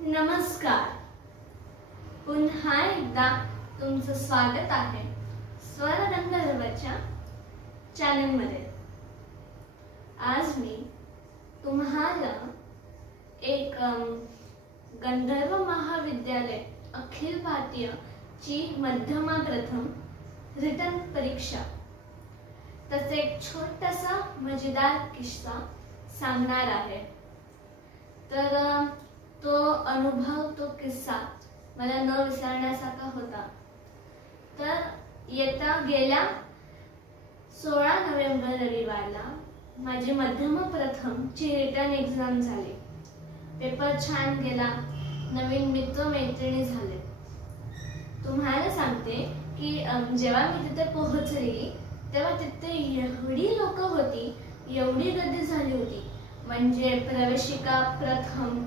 नमस्कार. पुन्हा एकदा तुमचं स्वागत आहे स्वरगंधर्वच्या चॅनलमध्ये. आज मी तुम्हाला एक गंधर्व महाविद्यालय अखिल भारतीय ची मध्यमा प्रथम रिटर्न परीक्षा तसे एक छोटासा मजेदार किस्सा सांगणार आहे. तर तो अनुभव, तो किस्सा मला न विसरण्यासारखा होता. तर गेल्या 16 नोव्हेंबर रविवारला माझी मध्यम प्रथम ची रिटर्न एक्झाम झाली. पेपर छान गेला, नवीन मित्रमैत्रिणी झाले. तुम्हाला सांगते की जेव्हा मी तिथे पोहोचली तेव्हा तिथे एवढी लोक होती, एवढी गर्दी झाली होती. म्हणजे प्रवेशिका प्रथम,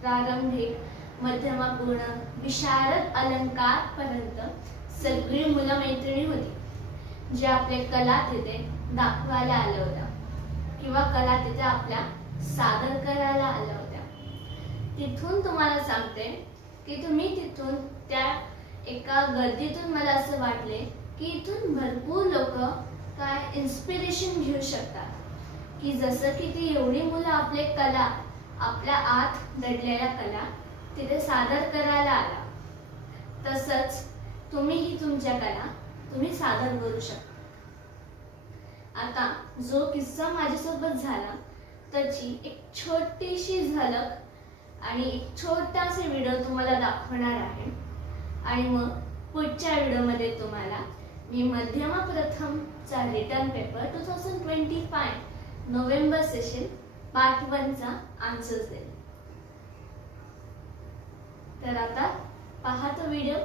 प्रारंभिक, मध्यमपूर्ण, विशारद अलंकार पर्यंत सगळी मुलं मैत्रिणी होती, जे आपले कला तिथे दाखवायला आल्या होत्या किंवा कला तिथे आपल्या सादर करायला आल्या होत्या. तिथून तुम्हाला सांगते की तुम्ही तिथून त्या एका गर्दीतून मला असं वाटले की इथून भरपूर लोक काय इन्स्पिरेशन घेऊ शकतात, की जसं की ती एवढी मुलं आपले कला, आपल्या आत दडलेल्या कला तिथे सादर करायला आला, तसंच तुम्हीही तुमच्या कला तुम्ही सादर करू शकता. आता जो किस्सा माझ्यासोबत झाला त्याची एक छोटीशी झलक आणि एक छोटासा व्हिडिओ तुम्हाला दाखवणार आहे. आणि मग पुढच्या व्हिडिओमध्ये तुम्हाला मी मध्यमा प्रथमचा return paper 2025 November session part 1 चा आन्सर्स देईल. तर आता पहा तो व्हिडिओ.